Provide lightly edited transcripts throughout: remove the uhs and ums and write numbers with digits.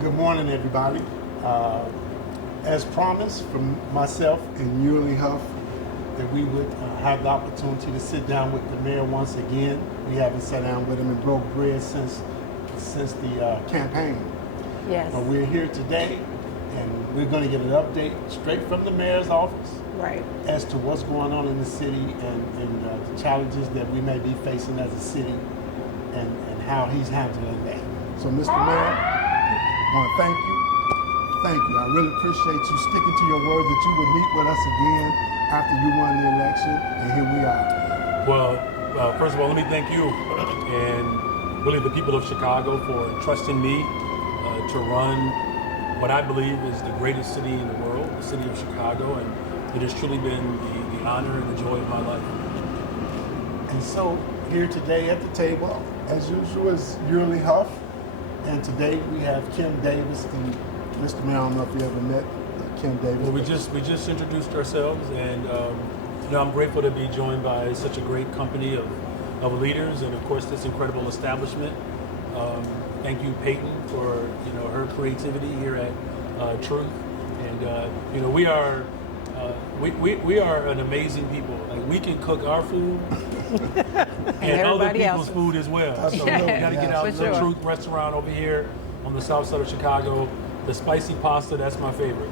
Good morning, everybody. As promised from myself and Yuli Huff, that we would have the opportunity to sit down with the mayor once again. We haven't sat down with him and broke bread since the campaign. Yes. But we're here today, and we're going to get an update straight from the mayor's office Right. as to what's going on in the city and the challenges that we may be facing as a city and how he's handling that. So, Mr. Mayor, I want to thank you. Thank you. I really appreciate you sticking to your word that you would meet with us again after you won the election, and here we are. Well, first of all, let me thank you and really the people of Chicago for trusting me to run what I believe is the greatest city in the world, the city of Chicago, and it has truly been the honor and the joy of my life. And so here today at the table, as usual, is Yuli Huff, and today we have Kim Davis. And Mr. Mayor, I don't know if you ever met Kim Davis. Well, we just introduced ourselves, and I'm grateful to be joined by such a great company of leaders, and of course this incredible establishment. Thank you, Peyton, for her creativity here at Truth, and we are an amazing people. Like, we can cook our food and other people's food as well. So we got to get out to the Truth restaurant over here on the south side of Chicago. The spicy pasta, that's my favorite.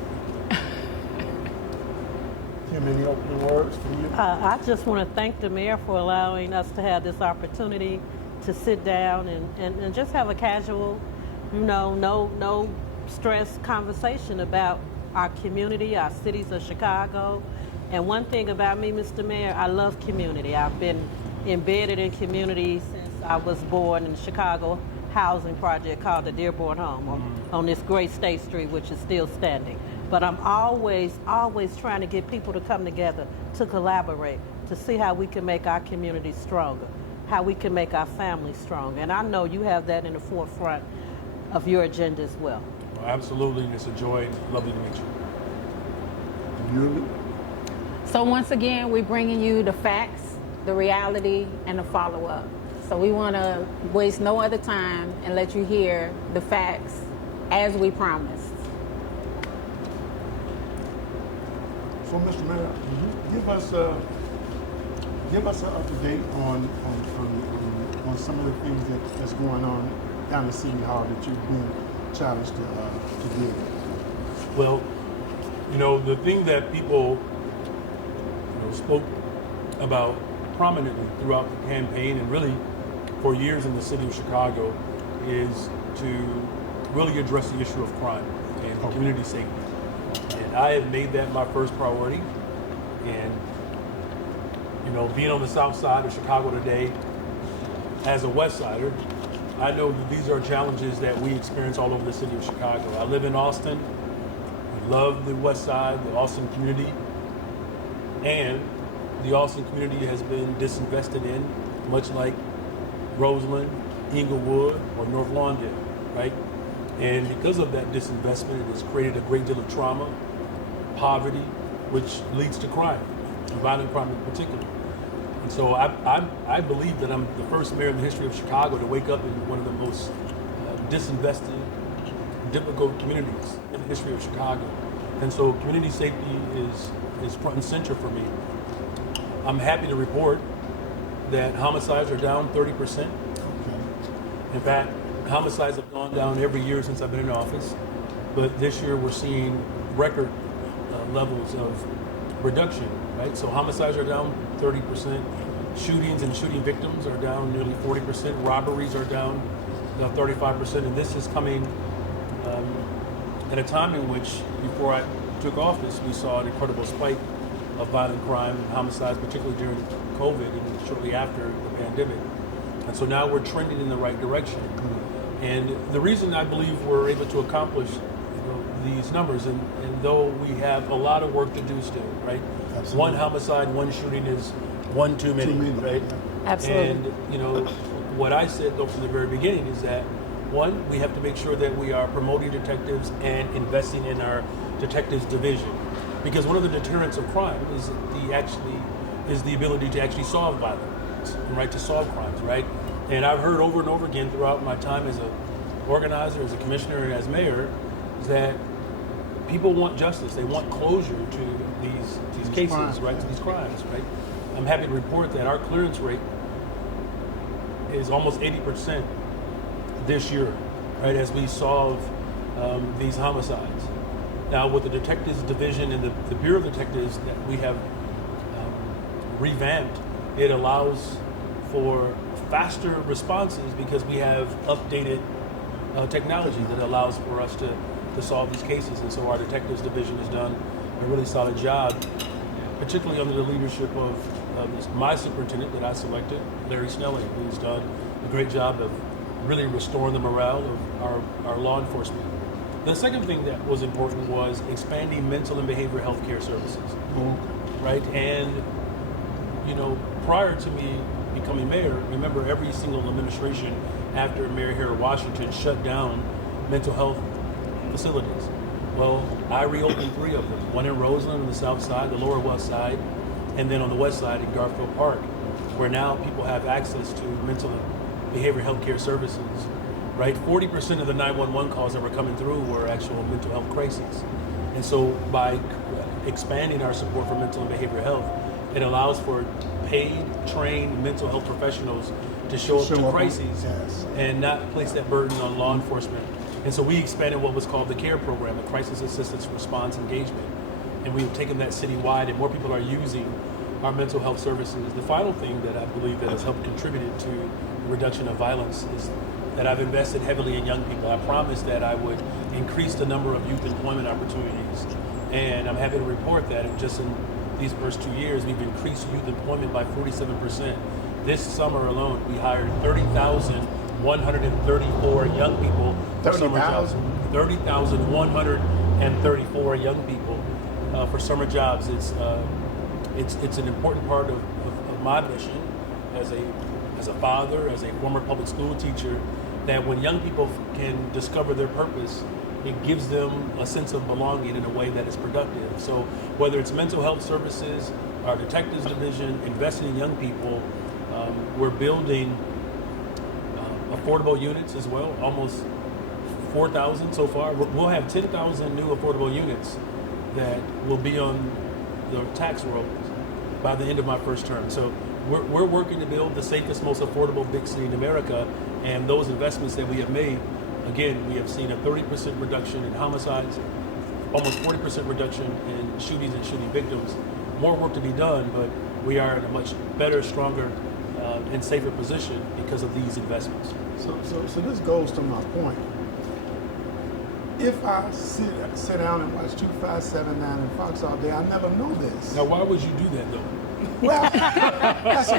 Kim, any opening words from you? I just want to thank the mayor for allowing us to have this opportunity to sit down and just have a casual, no stress conversation about our community, our cities of Chicago. And one thing about me, Mr. Mayor, I love community. I've been embedded in community since I was born in the Chicago housing project called the Dearborn Home on this great State Street, which is still standing. But I'm always trying to get people to come together, to collaborate, to see how we can make our community stronger, how we can make our families stronger. And I know you have that in the forefront of your agenda as well. Well, absolutely, it's a joy. Lovely to meet you. Yuli? So once again, we're bringing you the facts, the reality, and the follow-up. So we want to waste no other time and let you hear the facts as we promised. So, Mr. Mayor, give us an up-to-date on some of the things that's going on down the City Hall that you've been challenged to deal with. Well, the thing that people spoke about prominently throughout the campaign and really for years in the city of Chicago is to really address the issue of crime and community safety. And I have made that my first priority. And, being on the south side of Chicago today, as a West Sider, I know that these are challenges that we experience all over the city of Chicago. I live in Austin. We love the West Side, the Austin community. And the Austin community has been disinvested in, much like Roseland, Inglewood, or North Lawndale, right? And because of that disinvestment, it has created a great deal of trauma, poverty, which leads to crime, and violent crime in particular. And so I believe that I'm the first mayor in the history of Chicago to wake up in one of the most disinvested, difficult communities in the history of Chicago. And so community safety is front and center for me. I'm happy to report that homicides are down 30%. In fact, homicides have gone down every year since I've been in office, but this year we're seeing record levels of reduction, right? So homicides are down 30%, shootings and shooting victims are down nearly 40%, robberies are down 35%, and this is coming at a time in which, before I took office, we saw an incredible spike of violent crime and homicides, particularly during COVID and shortly after the pandemic. And so now we're trending in the right direction. And the reason I believe we're able to accomplish these numbers, and though we have a lot of work to do still, right? Absolutely. One homicide, one shooting is one too many, right? Absolutely. And what I said though from the very beginning is that, one, we have to make sure that we are promoting detectives and investing in our detectives division. Because one of the deterrents of crime is the ability to actually solve violence, right? To solve crimes, right? And I've heard over and over again throughout my time as organizer, as a commissioner, and as mayor, is that people want justice. They want closure to these cases, crimes, right? yeah. To these crimes, right? I'm happy to report that our clearance rate is almost 80% this year, right? As we solve these homicides. Now, with the Detectives Division and the Bureau of Detectives that we have revamped, it allows for faster responses because we have updated technology that allows for us to solve these cases. And so our Detectives Division has done a really solid job, particularly under the leadership of my superintendent that I selected, Larry Snelling, who's done a great job of really restoring the morale of our law enforcement. The second thing that was important was expanding mental and behavioral health care services, right? And, prior to me becoming mayor, remember every single administration after Mayor Harold Washington shut down mental health facilities. Well, I reopened 3 of them, one in Roseland on the south side, the lower west side, and then on the west side in Garfield Park, where now people have access to mental and behavioral health care services, right? 40% of the 911 calls that were coming through were actual mental health crises. And so by expanding our support for mental and behavioral health, it allows for paid, trained mental health professionals to show up to crises and not place that burden on law enforcement. And so we expanded what was called the CARE program, the Crisis Assistance Response Engagement. And we've taken that citywide, and more people are using our mental health services. The final thing that I believe that has helped contribute to the reduction of violence is that I've invested heavily in young people. I promised that I would increase the number of youth employment opportunities. And I'm happy to report that just in these first 2 years, we've increased youth employment by 47%. This summer alone, we hired 30,134 young people for summer jobs. 30,134 young people for summer jobs. It's an important part of my mission as a father, as a former public school teacher, that when young people can discover their purpose, it gives them a sense of belonging in a way that is productive. So whether it's mental health services, our Detectives Division, investing in young people, we're building affordable units as well, almost 4,000 so far. We'll have 10,000 new affordable units that will be on the tax rolls by the end of my first term. So we're working to build the safest, most affordable big city in America, and those investments that we have made, again, we have seen a 30% reduction in homicides, almost 40% reduction in shootings and shooting victims. More work to be done, but we are in a much better, stronger, and safer position because of these investments. So this goes to my point. If I sit down and watch 2579 and Fox all day, I never know this. Now, why would you do that, though? Well, that's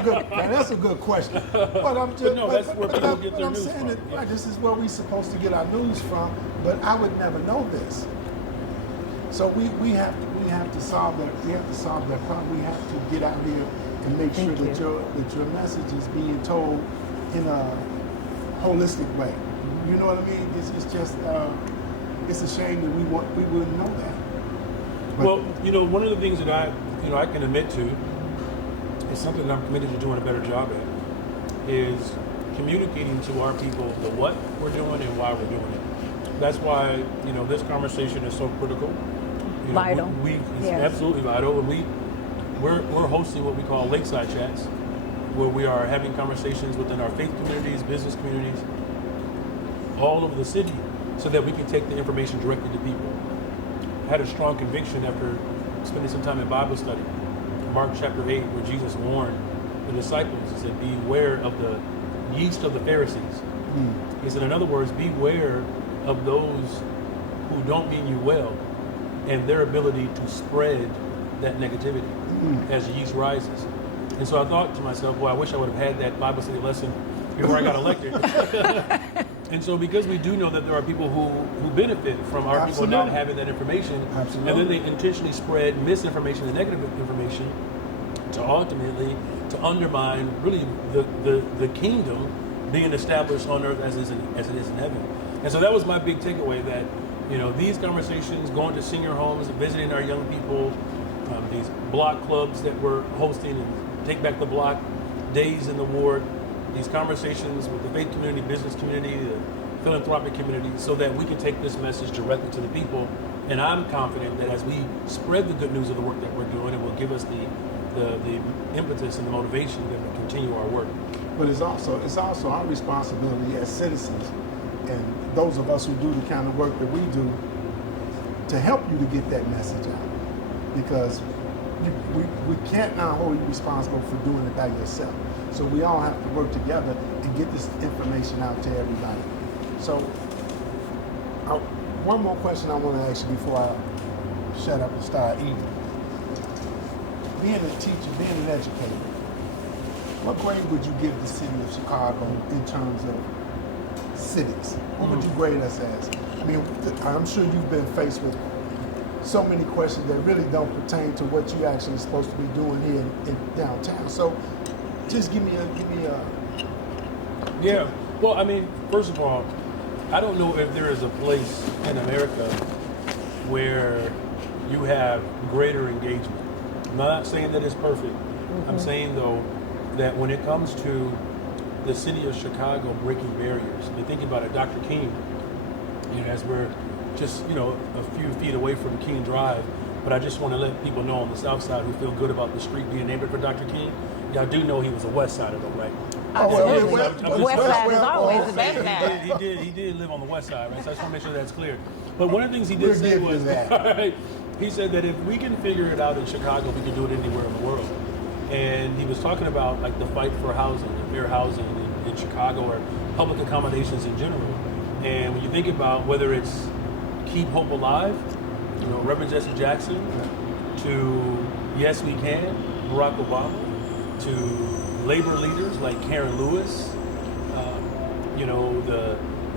a good question. But I'm just, that's where people get their I'm news saying from. that Yeah. right, this is where we're supposed to get our news from. But I would never know this. So we have to solve that. We have to solve that problem. We have to get out here and make sure that your message is being told in a holistic way. You know what I mean? It's just it's a shame that we wouldn't know that. But, Well, one of the things that I can admit to is something that I'm committed to doing a better job at is communicating to our people the what we're doing and why we're doing it. That's why this conversation is so critical. Vital. It's Yes. absolutely vital, and we're hosting what we call Lakeside Chats, where we are having conversations within our faith communities, business communities, all over the city, so that we can take the information directly to people. I had a strong conviction after spending some time in Bible study, Mark chapter 8, where Jesus warned the disciples. He said, beware of the yeast of the Pharisees. He said, in other words, beware of those who don't mean you well and their ability to spread that negativity as yeast rises. And so I thought to myself, well, I wish I would have had that Bible study lesson before I got elected. And so because we do know that there are people who benefit from our people not having that information, and then they intentionally spread misinformation and negative information to ultimately to undermine really the kingdom being established on earth as it is in heaven. And so that was my big takeaway, that these conversations, going to senior homes, visiting our young people, these block clubs that we're hosting, and Take Back the Block days in the ward, these conversations with the faith community, business community, the philanthropic community so that we can take this message directly to the people. And I'm confident that as we spread the good news of the work that we're doing, it will give us the impetus and the motivation that we continue our work. But it's also our responsibility as citizens and those of us who do the kind of work that we do to help you to get that message out. Because we can't now hold you responsible for doing it by yourself. So we all have to work together and get this information out to everybody. So one more question I want to ask you before I shut up and start eating. Being a teacher, being an educator, what grade would you give the city of Chicago in terms of civics? What would you grade us as? I mean, I'm sure you've been faced with so many questions that really don't pertain to what you actually supposed to be doing here in downtown. So just give me a. Yeah. Well, I mean, first of all, I don't know if there is a place in America where you have greater engagement. I'm not saying that it's perfect. I'm saying, though, that when it comes to the city of Chicago breaking barriers, I mean, think about it, Dr. King, as we're just, a few feet away from King Drive, but I just want to let people know on the south side who feel good about the street being named for Dr. King, y'all do know he was a West Sider, though, right? The West Side is always the best side. He did live on the West Side, right? So I just want to make sure that's clear. But one of the things he did say was, right, he said that if we can figure it out in Chicago, we can do it anywhere in the world. And he was talking about like the fight for housing, and fair housing in Chicago, or public accommodations in general. And when you think about whether it's Keep Hope Alive, Reverend Jesse Jackson, to Yes We Can, Barack Obama, to labor leaders like Karen Lewis,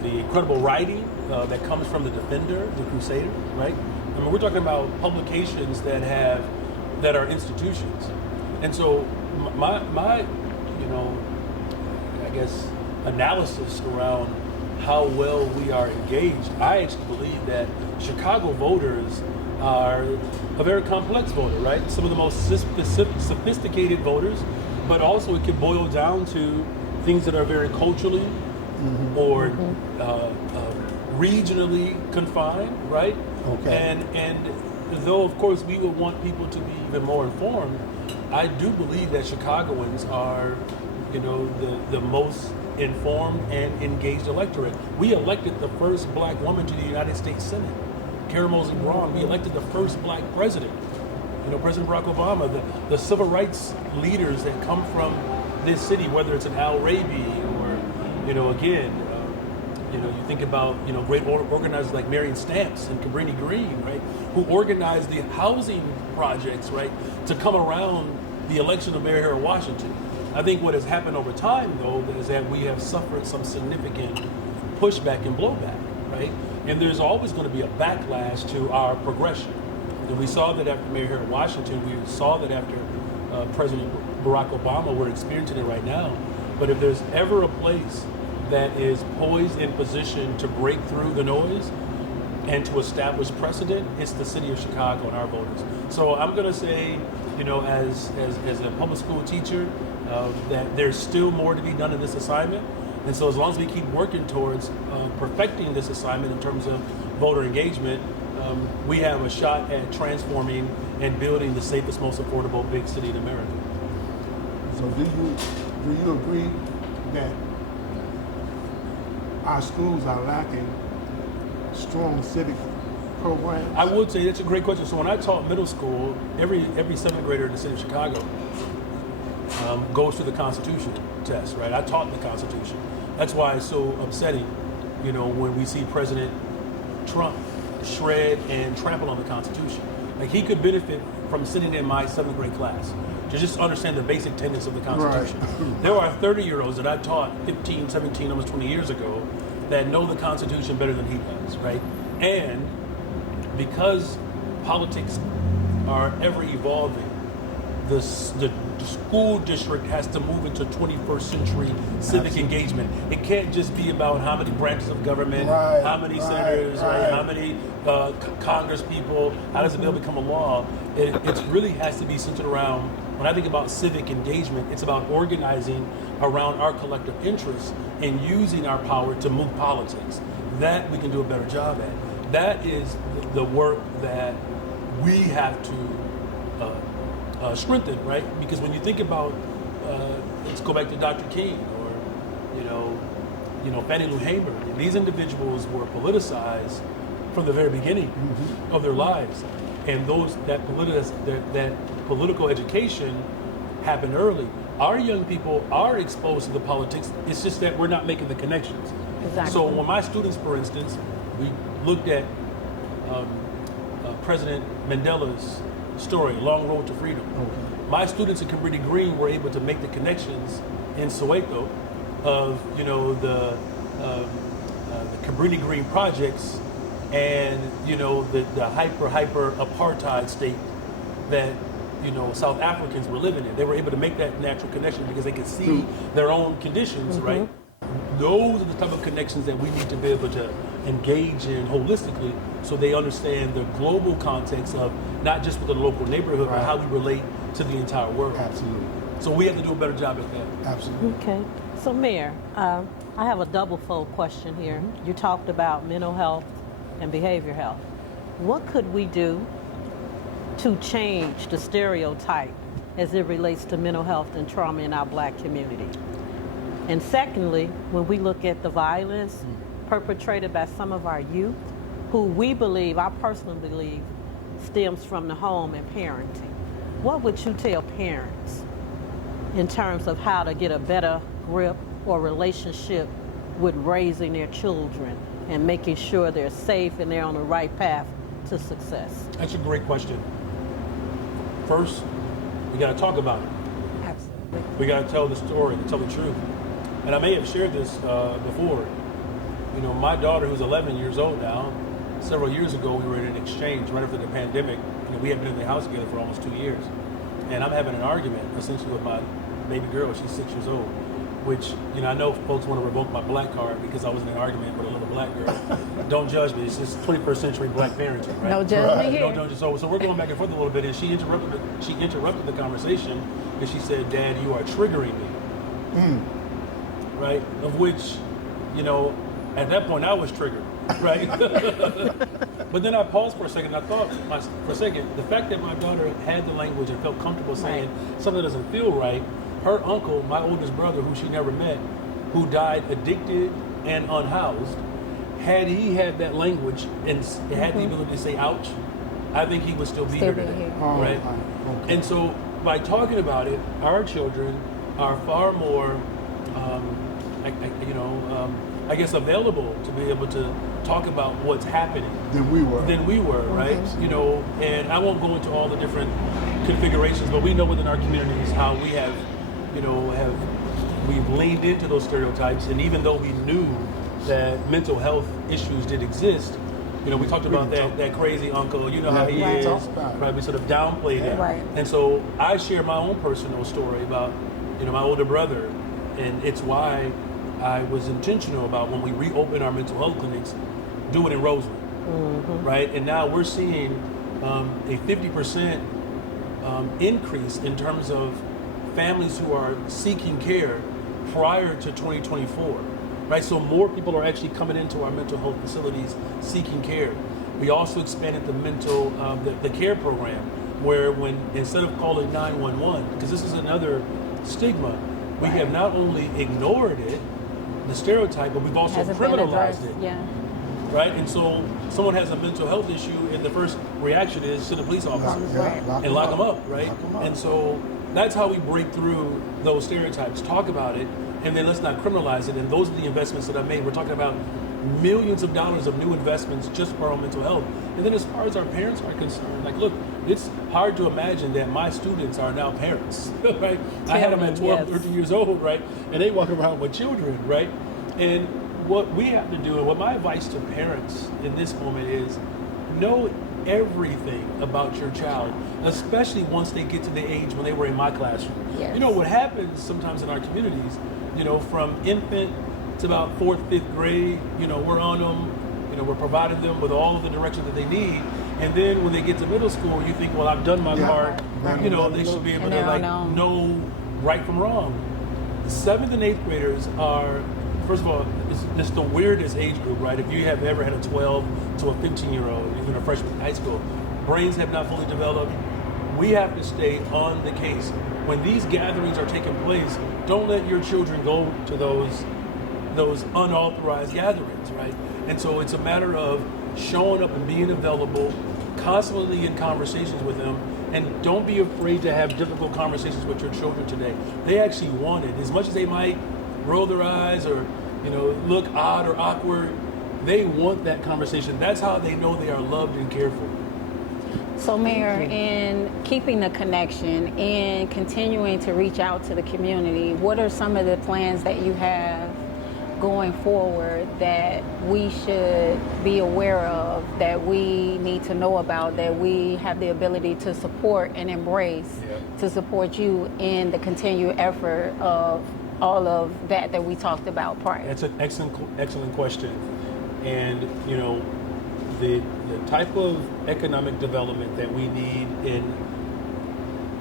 the incredible writing that comes from the Defender, the Crusader, right? I mean, we're talking about publications that are institutions. And so my I guess analysis around how well we are engaged, I actually believe that Chicago voters are a very complex voter, right? Some of the most sophisticated voters, but also it can boil down to things that are very culturally or regionally confined, right? Okay. And though of course we would want people to be even more informed, I do believe that Chicagoans are, the most informed and engaged electorate. We elected the first black woman to the United States Senate, Karen Mosley Braun. We elected the first black president, President Barack Obama. The civil rights leaders that come from this city, whether it's an Al Raby or, again, you think about, great organizers like Marion Stamps and Cabrini Green, right, who organized the housing projects, right, to come around the election of Mayor Harold Washington. I think what has happened over time, though, is that we have suffered some significant pushback and blowback, right? And there's always going to be a backlash to our progression. And we saw that after Mayor Harold Washington. We saw that after President Barack Obama. We're experiencing it right now. But if there's ever a place that is poised in position to break through the noise and to establish precedent, it's the city of Chicago and our voters. So I'm going to say, as a public school teacher, that there's still more to be done in this assignment. And so as long as we keep working towards perfecting this assignment in terms of voter engagement, we have a shot at transforming and building the safest, most affordable big city in America. So do you agree that our schools are lacking strong civic programs? I would say that's a great question. So when I taught middle school, every seventh grader in the city of Chicago goes through the Constitution test, right? I taught the Constitution. That's why it's so upsetting, when we see President Trump shred and trample on the Constitution. Like, he could benefit from sitting in my seventh grade class to just understand the basic tenets of the Constitution. Right. There are 30-year-olds that I taught 15, 17, almost 20 years ago that know the Constitution better than he does, right? And because politics are ever evolving, the school district has to move into 21st century civic engagement. It can't just be about how many branches of government, how many senators, right, how many Congress people, how does the bill become a law. It really has to be centered around, when I think about civic engagement, it's about organizing around our collective interests and using our power to move politics. That we can do a better job at. That is the work that we have to strengthen, right? Because when you think about, let's go back to Dr. King or, Fannie Lou Hamer. These individuals were politicized from the very beginning of their lives, and that political education happened early. Our young people are exposed to the politics. It's just that we're not making the connections. Exactly. So when my students, for instance, we looked at President Mandela's story, Long Road to Freedom. Okay. My students at Cabrini Green were able to make the connections in Soweto of the Cabrini Green projects and the hyper apartheid state that South Africans were living in. They were able to make that natural connection because they could see their own conditions, right? Those are the type of connections that we need to be able to engage in holistically, so they understand the global context of not just with the local neighborhood, but how we relate to the entire world. Absolutely. So we have to do a better job at that. Absolutely. Okay. So, Mayor, I have a double-fold question here. You talked about mental health and behavior health. What could we do to change the stereotype as it relates to mental health and trauma in our Black community? And secondly, when we look at the violence perpetrated by some of our youth, who I personally believe, stems from the home and parenting, what would you tell parents in terms of how to get a better grip or relationship with raising their children and making sure they're safe and they're on the right path to success? That's a great question. First, we got to talk about it. Absolutely. We got to tell the story, to tell the truth. And I may have shared this before. My daughter, who's 11 years old now, several years ago, we were in an exchange right after the pandemic. We had been in the house together for almost 2 years. And I'm having an argument, essentially, with my baby girl. She's 6 years old, which, I know folks want to revoke my black card because I was in an argument with a little black girl. Don't judge me. It's just 21st century black parenting, right? No judgment here. Don't judge. So we're going back and forth a little bit, and she interrupted the conversation, and she said, "Dad, you are triggering me." Right? Of which, at that point I was triggered, right? But then I paused for a second. I thought for a second, the fact that my daughter had the language and felt comfortable saying something doesn't feel right, her uncle, my oldest brother, who she never met, who died addicted and unhoused, had he had that language and had the ability to say ouch, I think he would still be here today, right? Okay. And so by talking about it, our children are far more I guess available to be able to talk about what's happening Than we were. right? And I won't go into all the different configurations, but we know within our communities how we have we've leaned into those stereotypes, and even though we knew that mental health issues did exist, we talked about that crazy uncle, how he is, right? We sort of downplayed it. Right. And so I share my own personal story about, my older brother, and it's why I was intentional about when we reopen our mental health clinics, do it in Roseland, right? And now we're seeing a 50% increase in terms of families who are seeking care prior to 2024, right? So more people are actually coming into our mental health facilities seeking care. We also expanded the care program, where when instead of calling 911, because this is another stigma, we have not only ignored it, the stereotype, but we've also Hasn't been criminalized addressed. it. Yeah. Right? And so someone has a mental health issue, and the first reaction is send a police officer and lock them up, right? And so that's how we break through those stereotypes, talk about it, and then let's not criminalize it. And those are the investments that I've made. We're talking about millions of dollars of new investments just for our mental health. And then as far as our parents are concerned, look, it's hard to imagine that my students are now parents, right? I had them at 12, 13 years old, right? And they walk around with children, right? And what we have to do, and what my advice to parents in this moment is, know everything about your child, especially once they get to the age when they were in my classroom. Yes. What happens sometimes in our communities, from infant to about 4th, 5th grade, we're on them, we're providing them with all of the direction that they need. And then when they get to middle school, you think, well, I've done my part. They should be able to know right from wrong. 7th and 8th graders are, first of all, it's the weirdest age group, right? If you have ever had a 12 to a 15-year-old, even a freshman in high school, brains have not fully developed. We have to stay on the case. When these gatherings are taking place, don't let your children go to those unauthorized gatherings, right? And so it's a matter of showing up and being available, constantly in conversations with them, and don't be afraid to have difficult conversations with your children today. They actually want it. As much as they might roll their eyes or look odd or awkward, they want that conversation. That's how they know they are loved and cared for. So, Mayor, in keeping the connection and continuing to reach out to the community, what are some of the plans that you have going forward that we should be aware of, that we need to know about, that we have the ability to support and embrace, to support you in the continued effort of all of that we talked about prior? That's an excellent question. And, the type of economic development that we need in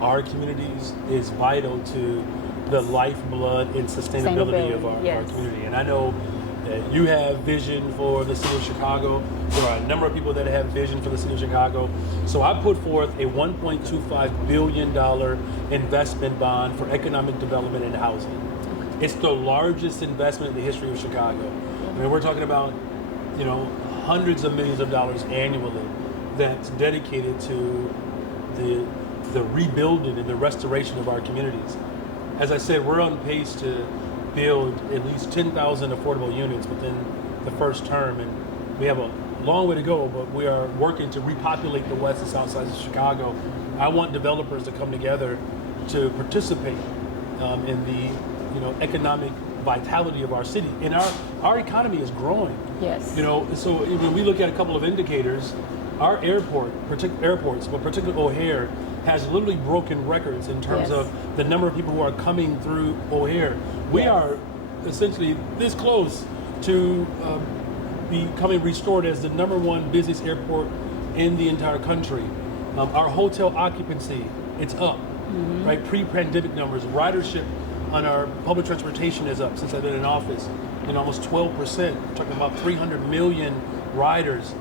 our communities is vital to the lifeblood and sustainability of our community. And I know that you have vision for the city of Chicago. There are a number of people that have vision for the city of Chicago. So I put forth a $1.25 billion investment bond for economic development and housing. It's the largest investment in the history of Chicago. I mean, we're talking about, hundreds of millions of dollars annually that's dedicated to the rebuilding and the restoration of our communities. As I said, we're on pace to build at least 10,000 affordable units within the first term, and we have a long way to go, but we are working to repopulate the west and south sides of Chicago. I want developers to come together to participate in the economic vitality of our city. And our economy is growing. Yes. So when we look at a couple of indicators, our airports, but particularly O'Hare, has literally broken records in terms of the number of people who are coming through O'Hare. We are essentially this close to becoming restored as the #1 busiest airport in the entire country. Our hotel occupancy, it's up, right? Pre-pandemic numbers. Ridership on our public transportation is up since I've been in office, almost 12%. We're talking about 300 million riders.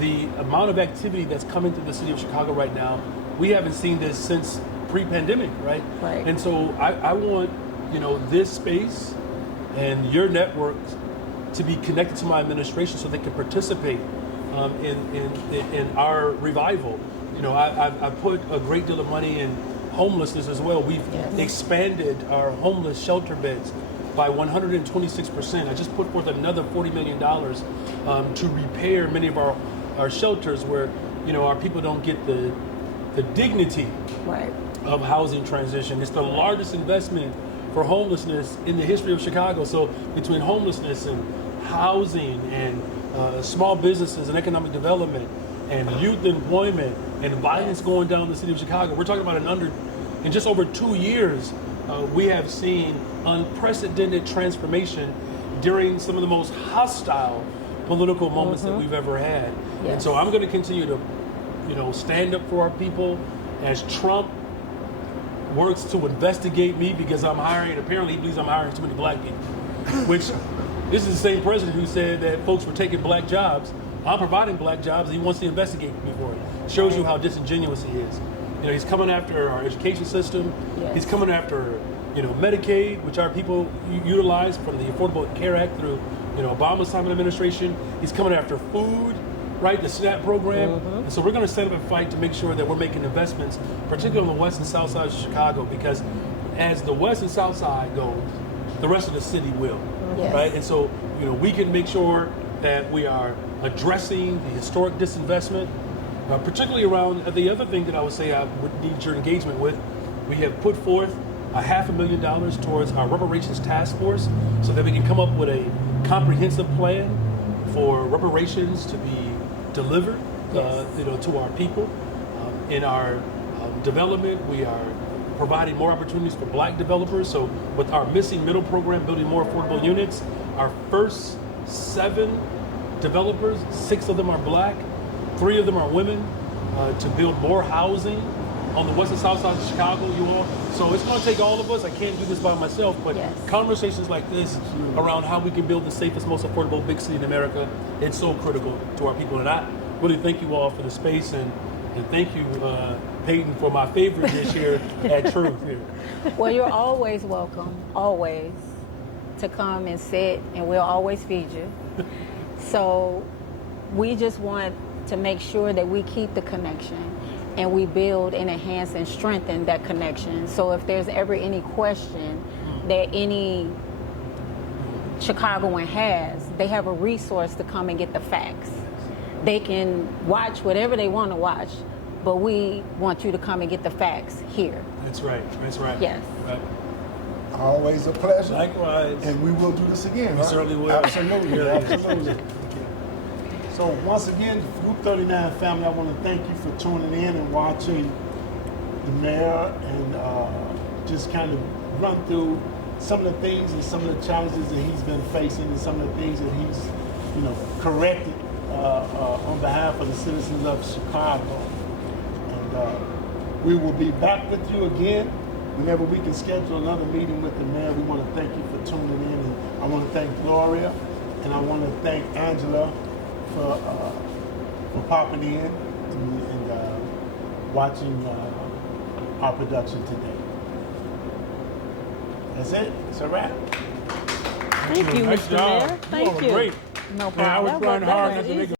The amount of activity that's coming through the city of Chicago right now, we haven't seen this since pre-pandemic, right? Right. And so I want, this space and your networks to be connected to my administration so they can participate in our revival. I've put a great deal of money in homelessness as well. We've expanded our homeless shelter beds by 126%. I just put forth another $40 million to repair many of our shelters where, our people don't get the dignity of housing transition. It's the largest investment for homelessness in the history of Chicago. So between homelessness and housing and small businesses and economic development and youth employment and violence going down the city of Chicago, we're talking about in just over 2 years, we have seen unprecedented transformation during some of the most hostile political moments that we've ever had. And so I'm going to continue to, stand up for our people as Trump works to investigate me because apparently he believes I'm hiring too many black people, which this is the same president who said that folks were taking black jobs. I'm providing black jobs, and he wants to investigate me for it. Shows you how disingenuous he is. He's coming after our education system. He's coming after, Medicaid, which our people utilize from the Affordable Care Act through, Obama's time in administration. He's coming after food, right, the SNAP program. And so we're going to set up a fight to make sure that we're making investments, particularly on the west and south sides of Chicago, because as the west and south side goes, the rest of the city will, right? And so, we can make sure that we are addressing the historic disinvestment, particularly around the other thing that I would say I would need your engagement with. We have put forth $500,000 towards our reparations task force so that we can come up with a comprehensive plan for reparations to be delivered to our people. In our development, we are providing more opportunities for black developers. So with our Missing Middle program, building more affordable units, our first 7 developers, 6 of them are black, 3 of them are women, to build more housing on the west and south side of Chicago, you all. So it's going to take all of us. I can't do this by myself, but Yes. conversations like this around how we can build the safest, most affordable big city in America, it's so critical to our people. And I really thank you all for the space, and thank you, Peyton, for my favorite dish here at Truth here. Well, you're always welcome, always, to come and sit, and we'll always feed you. So we just want to make sure that we keep the connection, and we build and enhance and strengthen that connection. So if there's ever any question that any Chicagoan has, they have a resource to come and get the facts. They can watch whatever they want to watch, but we want you to come and get the facts here. That's right. That's right. Yes. Right. Always a pleasure. Likewise. And we will do this again. We right? certainly will. Absolutely. Yeah. Absolutely. So once again, Group 39 family, I want to thank you for tuning in and watching the mayor and just kind of run through some of the things and some of the challenges that he's been facing and some of the things that he's, corrected on behalf of the citizens of Chicago. And we will be back with you again whenever we can schedule another meeting with the mayor. We want to thank you for tuning in, and I want to thank Gloria, and I want to thank Angela for popping in and watching our production today. That's it. It's a wrap. Thank you, Nice Mr. job. Mayor. Thank all you. are great. No Man, I was problem. trying that hard was not to make easy.